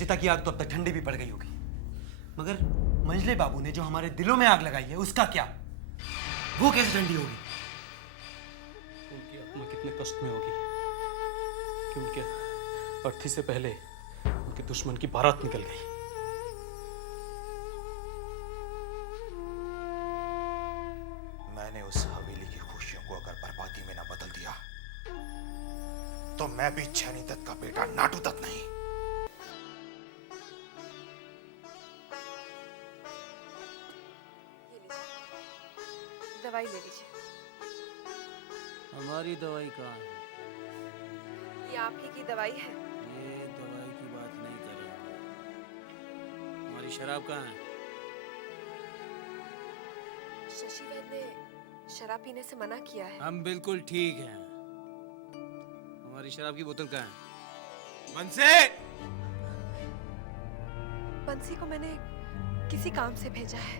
चिता की आग तो अब तक ठंडी भी पड़ गई होगी, मगर मंजले बाबू ने जो हमारे दिलों में आग लगाई है उसका क्या? वो कैसे ठंडी होगी? उनकी आत्मा कितने कष्ट में होगी कि उनके अर्थी से पहले उनके दुश्मन की बारात निकल गई। मैंने उस हवेली की खुशियों को अगर बर्बादी में ना बदल दिया तो मैं भी छेनी दत्त का बेटा नाटू दत्त नहीं। दवाई ले लीजिए। हमारी दवाई कहाँ है? ये आप ही की दवाई है। ये दवाई की बात नहीं कर रहा। हमारी शराब कहाँ है? शशि वैद्य ने शराब पीने से मना किया है। हम बिल्कुल ठीक हैं। हमारी शराब की बोतल कहाँ है? मनसे! बंसी को मैंने किसी काम से भेजा है।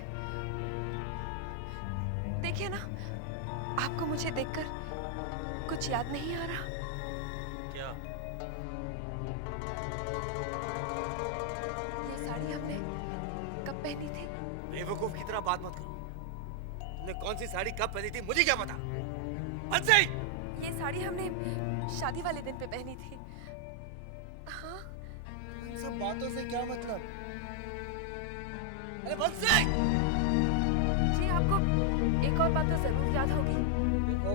देखिए ना, आपको मुझे देखकर कुछ याद नहीं आ रहा? क्या? ये साड़ी हमने कब पहनी थी? बेवकूफ की तरह बात मत करो। तुमने कौन सी साड़ी कब पहनी थी मुझे क्या पता? बंसी! ये साड़ी हमने शादी वाले दिन पे पहनी थी। हाँ? इन सब बातों से क्या मतलब? अरे बंसी! जी, आपको एक और बात तो जरूर याद होगी। देखो,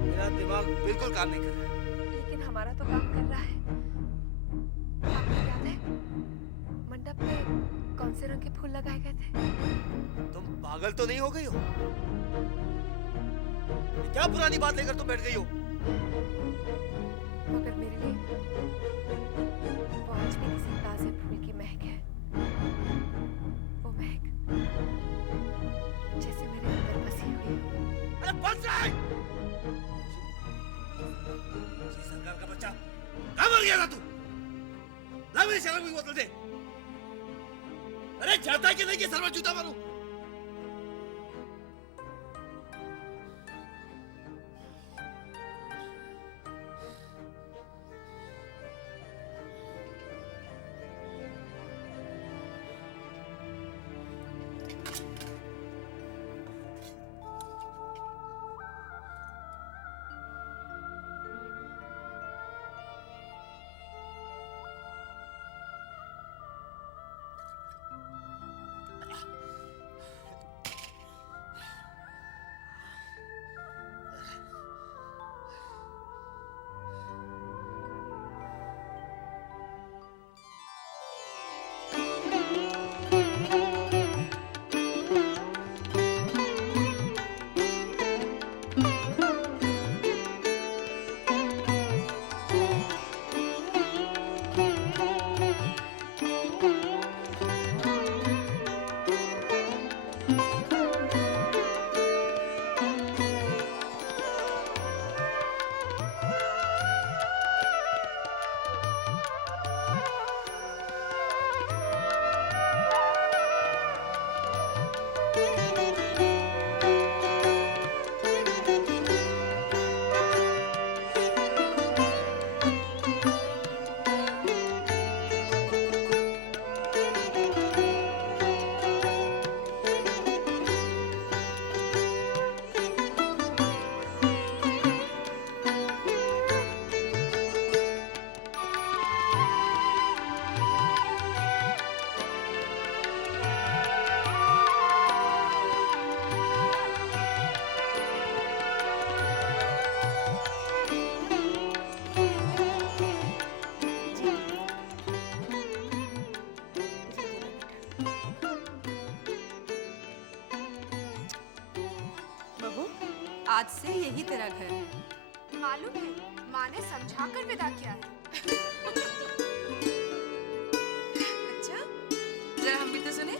मेरा दिमाग बिल्कुल काम नहीं कर रहा है। लेकिन हमारा तो काम कर रहा है। आपको याद है मंडप में कौन से रंग के फूल लगाए गए थे? तुम पागल तो नहीं हो गई हो? ये क्या पुरानी बात लेकर तुम बैठ गई हो? मगर मेरे लिए वो आज भी किसी ताजे फूल की महक है। वो महक जैसे मेरे अंदर बसी हुई हो। अरे बंसी! जी सरकार का बच्चा, कहाँ मर गया था तू? ला मेरी शराब की बोतल दे। अरे जाता है कि नहीं कि सर में जूता मारूं? आज से यही तेरा घर है। मालूम है, माँ ने समझा कर विदा किया है। अच्छा, जरा हम भी तो सुने,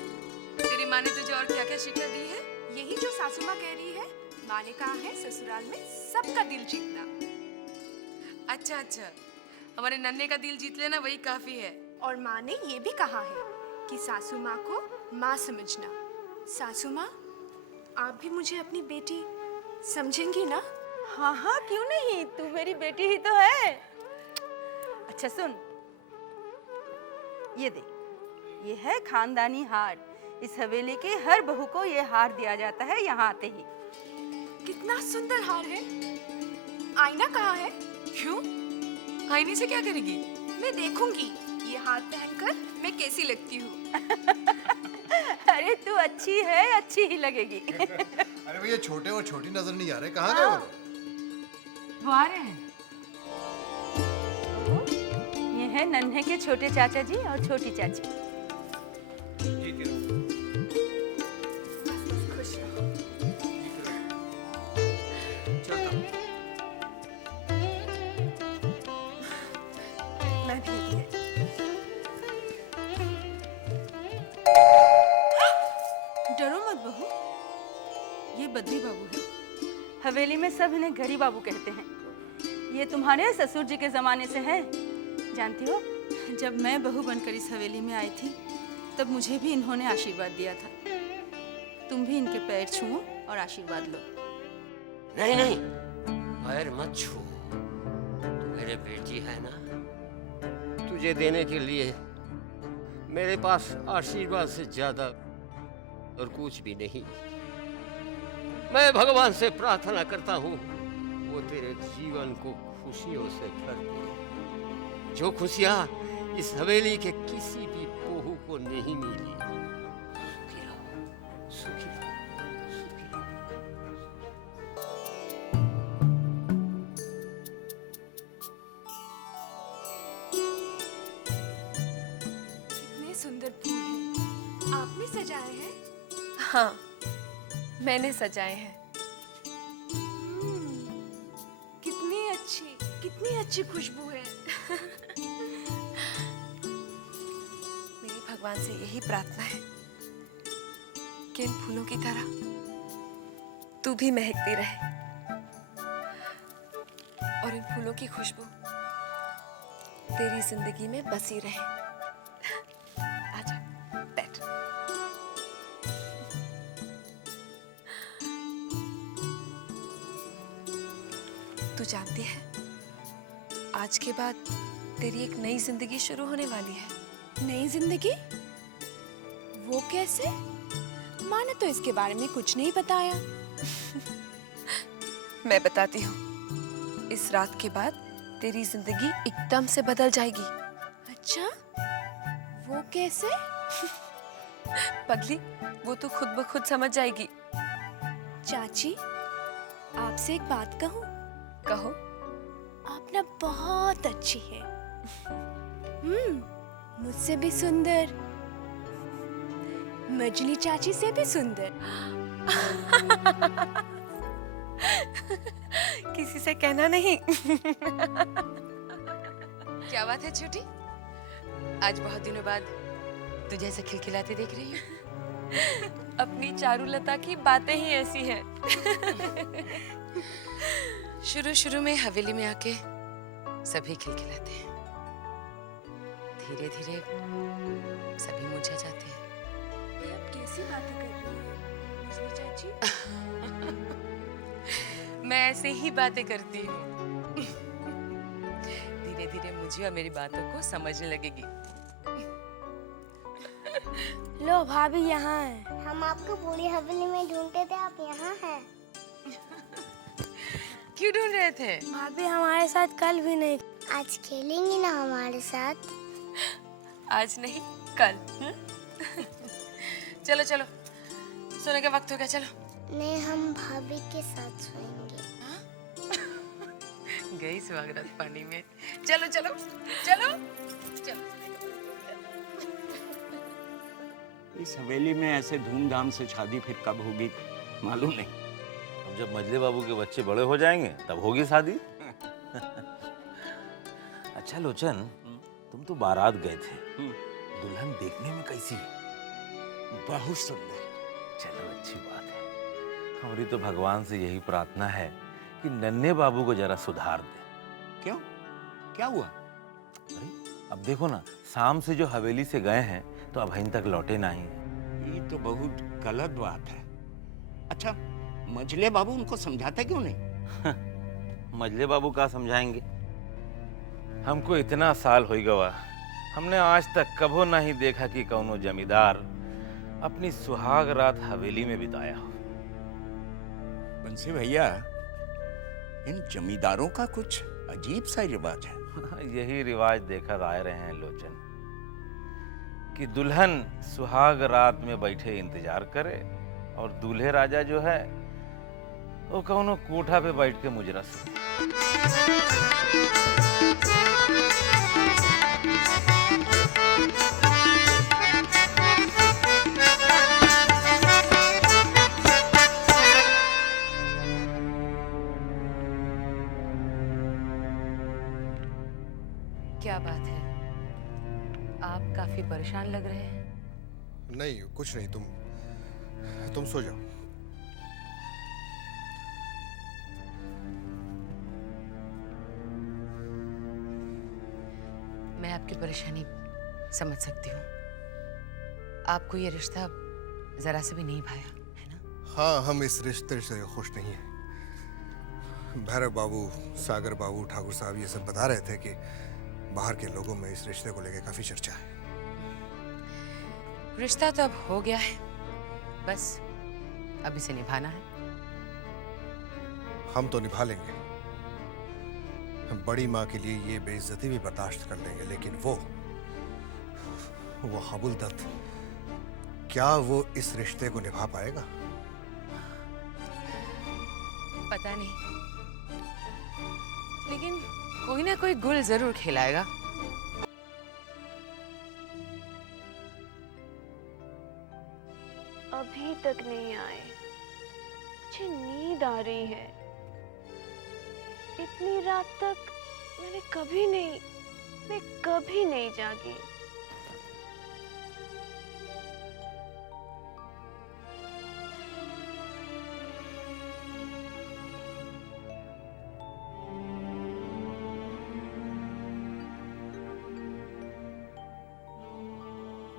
तेरी माँ ने तुझे और क्या क्या शिक्षा दी है? यही जो सासू माँ कह रही है। माँ ने कहा है ससुराल में सबका दिल जीतना। अच्छा अच्छा, हमारे नन्हे का दिल जीत लेना वही काफी है। और माँ ने ये भी कहा है कि सासू माँ को माँ समझना। सासू माँ, आप भी मुझे अपनी बेटी समझेंगी ना? हाँ हाँ, क्यों नहीं, तू मेरी बेटी ही तो है। अच्छा सुन, ये देख, ये है खानदानी हार। इस हवेली के हर बहू को ये हार दिया जाता है यहाँ आते ही। कितना सुंदर हार है। आईना कहाँ है? क्यों? आईने से क्या करेगी? मैं देखूंगी ये हार पहनकर मैं कैसी लगती हूँ। अरे तू अच्छी है, अच्छी ही लगेगी। अरे भैया छोटे और छोटी नजर नहीं आ रहे, कहाँ गए वो लोग? वो आ रहे हैं। ये है नन्हे के छोटे चाचा जी और छोटी चाची। खुश रहो। मैं भी अभी है। डरो मत बहू, ये बद्री बाबू है। हवेली में सब इन्हें घड़ी बाबू कहते हैं। ये तुम्हारे ससुर जी के जमाने से है, जानती हो? जब मैं बहू बनकर इस हवेली में आई थी तब मुझे भी इन्होंने आशीर्वाद दिया था। तुम भी इनके पैर छुओ और आशीर्वाद लो। नहीं नहीं, पैर मत छू। तू मेरे बेटी है ना, तुझे देने के लिए मेरे पास आशीर्वाद से ज्यादा और कुछ भी नहीं। मैं भगवान से प्रार्थना करता हूँ वो तेरे जीवन को खुशियों से भर दे, जो खुशियाँ इस हवेली के किसी भी बहू को नहीं मिली। सुखी रहो, सुखी रहो, सुखी रहो। कितने सुंदर फूल हैं। आपने सजाए हैं? हाँ, मैंने सजाए हैं। कितनी अच्छी खुशबू है। मेरी भगवान से यही प्रार्थना है कि इन फूलों की तरह तू भी महकती रहे और इन फूलों की खुशबू तेरी जिंदगी में बसी रहे। आजा, बैठ। तू जानती है, आज के बाद तेरी एक नई जिंदगी शुरू होने वाली है। नई जिंदगी? वो कैसे? माँ ने तो इसके बारे में कुछ नहीं बताया। मैं बताती हूँ। इस रात के बाद तेरी जिंदगी एकदम से बदल जाएगी। अच्छा, वो कैसे? पगली, वो तो खुद ब खुद समझ जाएगी। चाची, आपसे एक बात कहूँ? कहो। आप ना बहुत अच्छी है। मुझसे भी सुंदर, मजली चाची से भी सुंदर। किसी से कहना नहीं। क्या बात है छोटी? आज बहुत दिनों बाद तुझे ऐसे खिलखिलाते देख रही हूँ। अपनी चारुलता की बातें ही ऐसी हैं। शुरू शुरू में हवेली में आके सभी खिलखिलाते हैं, धीरे धीरे सभी मुरझा जाते हैं। ये आप कैसी बातें कर रही हैं, मजली चाची? मैं ऐसे ही बातें करती हूँ। धीरे धीरे मुझे और मेरी बातों को समझने लगेगी। लो भाभी यहाँ है। हम आपको पूरी हवेली में ढूंढते थे, आप यहाँ हैं। क्यों ढूंढ रहे थे? भाभी हमारे साथ कल भी नहीं। आज खेलेंगी ना हमारे साथ? आज नहीं, कल। चलो चलो, सोने का वक्त हो गया, चलो। नहीं, हम भाभी के साथ सोएंगे। गई सुहागरात पानी में। चलो चलो चलो चलो। इस हवेली में ऐसे धूमधाम से शादी फिर कब होगी मालूम नहीं। अब जब मजले बाबू के बच्चे बड़े हो जाएंगे तब होगी शादी। अच्छा लोचन, तुम तो बारात गए थे, दुल्हन देखने में कैसी? बहुत सुंदर। चलो अच्छी बात है। हमारी तो भगवान से यही प्रार्थना है कि नन्हे बाबू को जरा सुधार दे। क्यों, क्या हुआ? अरे अब देखो ना, शाम से जो हवेली से गए हैं तो अब अभी तक लौटे नहीं। ये तो बहुत गलत बात है। अच्छा, मजले बाबू उनको समझाते क्यों नहीं? मजले बाबू का समझाएंगे? हमको इतना साल हो गवा, हमने आज तक कभो नहीं देखा कि कौनो जमींदार अपनी सुहाग रात हवेली में बिताया हो। बंसी भैया, इन जमींदारों का कुछ अजीब सा रिवाज है। यही रिवाज देखकर आए रहे हैं लोचन कि दुल्हन सुहाग रात में बैठे इंतजार करे और दूल्हे राजा जो है वो कौनो कोठा पे बैठ के मुजरा सुने। क्या बात है, आप काफी परेशान लग रहे हैं। नहीं कुछ नहीं, तुम सो जाओ। मैं आपकी परेशानी समझ सकती हूँ। आपको ये रिश्ता जरा से भी नहीं भाया, है ना? हाँ, हम इस रिश्ते से खुश नहीं हैं। भैरव बाबू, सागर बाबू, ठाकुर साहब ये सब बता रहे थे कि बाहर के लोगों में इस रिश्ते को लेकर काफी चर्चा है। रिश्ता तो अब हो गया है, बस अब इसे निभाना है। हम तो निभा लेंगे, बड़ी माँ के लिए ये बेइज्जती भी बर्दाश्त कर लेंगे, लेकिन वो हबुल दत्त, क्या वो इस रिश्ते को निभा पाएगा? पता नहीं, लेकिन कोई ना कोई गुल जरूर खिलाएगा। अभी तक नहीं आए, मुझे नींद आ रही है। इतनी रात तक मैं कभी नहीं जागी।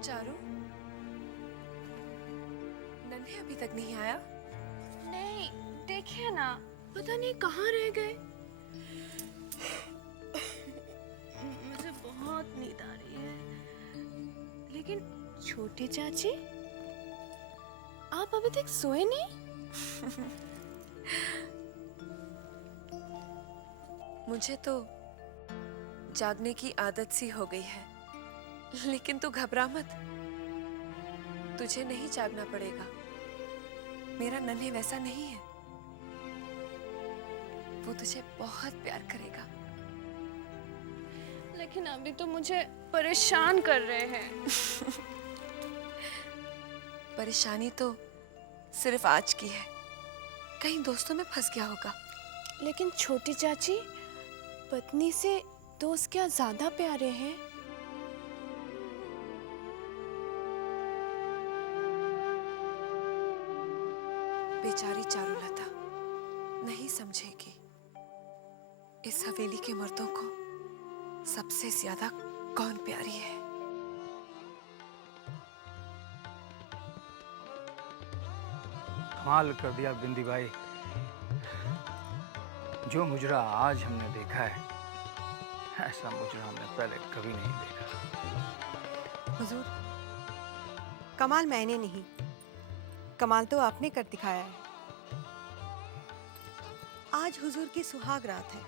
चारू, नन्हे अभी तक नहीं आया? नहीं, देखिए ना, पता नहीं कहाँ रह गए। मुझे बहुत नींद आ रही है। लेकिन छोटी चाची, आप अभी तक सोए नहीं? मुझे तो जागने की आदत सी हो गई है, लेकिन तू घबरा मत, तुझे नहीं जागना पड़ेगा। मेरा नन्हे वैसा नहीं है, वो तुझे बहुत प्यार करेगा। लेकिन अभी तो मुझे परेशान कर रहे हैं। परेशानी तो सिर्फ आज की है, कहीं दोस्तों में फंस गया होगा। लेकिन छोटी चाची, पत्नी से दोस्त क्या ज्यादा प्यारे हैं? बेचारी चारुलता नहीं समझेगी, इस हवेली के मर्दों को सबसे ज्यादा कौन प्यारी है। कमाल कर दिया बिंदी भाई, जो मुजरा आज हमने देखा है, ऐसा मुजरा हमने पहले कभी नहीं देखा। हुजूर, कमाल मैंने नहीं, कमाल तो आपने कर दिखाया है। आज हुजूर की सुहाग रात है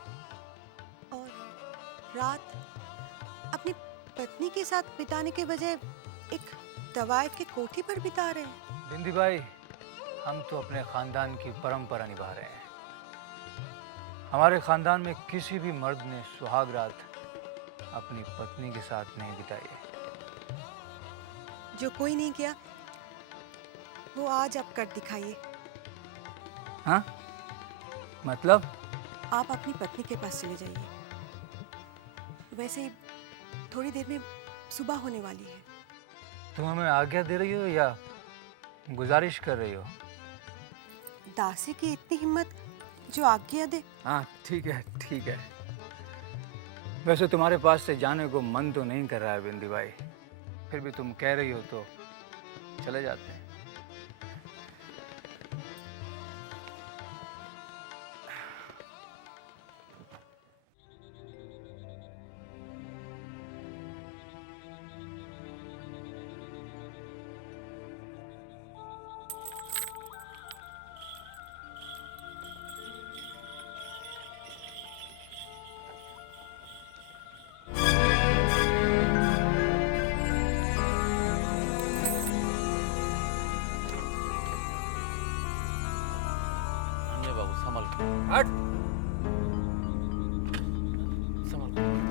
और रात अपनी पत्नी के साथ बिताने के बजाय एक दवायत के कोठी पर बिता रहे हैं। बिंदी भाई, हम तो अपने खानदान की परंपरा निभा रहे हैं। हमारे खानदान में किसी भी मर्द ने सुहाग रात अपनी पत्नी के साथ नहीं बिताई है। जो कोई नहीं किया वो आज आप कर दिखाइए। हाँ? मतलब? आप अपनी पत्नी के पास चले जाइए, वैसे ही थोड़ी देर में सुबह होने वाली है। तुम हमें आज्ञा दे रही हो या गुजारिश कर रही हो? दासी की इतनी हिम्मत जो आज्ञा दे। हाँ ठीक है, ठीक है। वैसे तुम्हारे पास से जाने को मन तो नहीं कर रहा है बिंदी भाई, फिर भी तुम कह रही हो तो चले जाते हैं। बाबू संभल के। हट।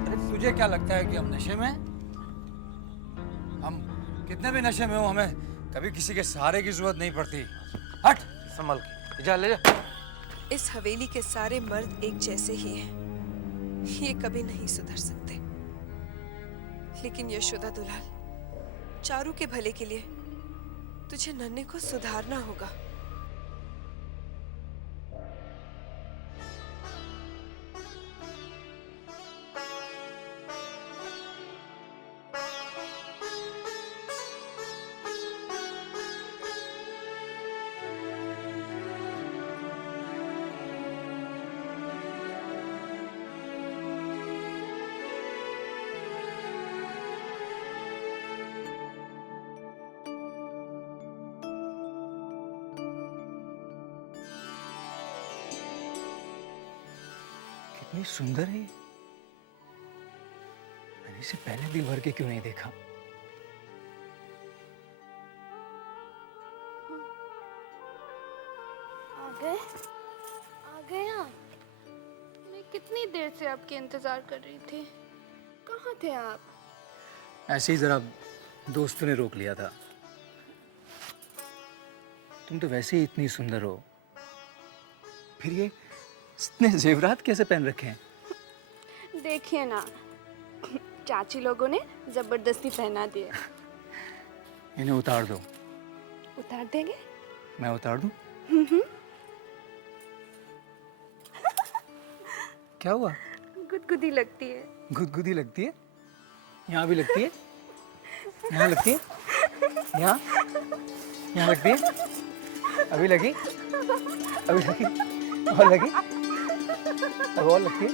अरे तुझे क्या लगता है कि हम नशे में हैं? हम कितने भी नशे में हो, हमें कभी किसी के सहारे की जरूरत नहीं पड़ती। हट। संभल के जा, ले जा। इस हवेली के सारे मर्द एक जैसे ही हैं। ये कभी नहीं सुधर सकते। लेकिन यशोदा दुलाल, चारू के भले के लिए तुझे नन्हे को सुधारना होगा। कितनी सुंदर है ये। मैंने इसे पहले दिल भर के क्यों नहीं देखा? आ गए आप। मैं कितनी देर से आपके इंतजार कर रही थी। कहाँ थे आप? ऐसे ही जरा दोस्तों ने रोक लिया था। तुम तो वैसे ही इतनी सुंदर हो, फिर ये इतने जेवरात कैसे पहन रखे हैं? देखिए ना, चाची लोगों ने जबरदस्ती पहना दिए। इन्हें उतार दो। उतार देंगे? मैं उतार दूं? क्या हुआ? गुदगुदी लगती है। गुदगुदी लगती है? यहाँ भी लगती है? यहाँ लगती है? यहाँ लगती है? अभी लगी? अभी लगी? और लगी? अब और लगती है?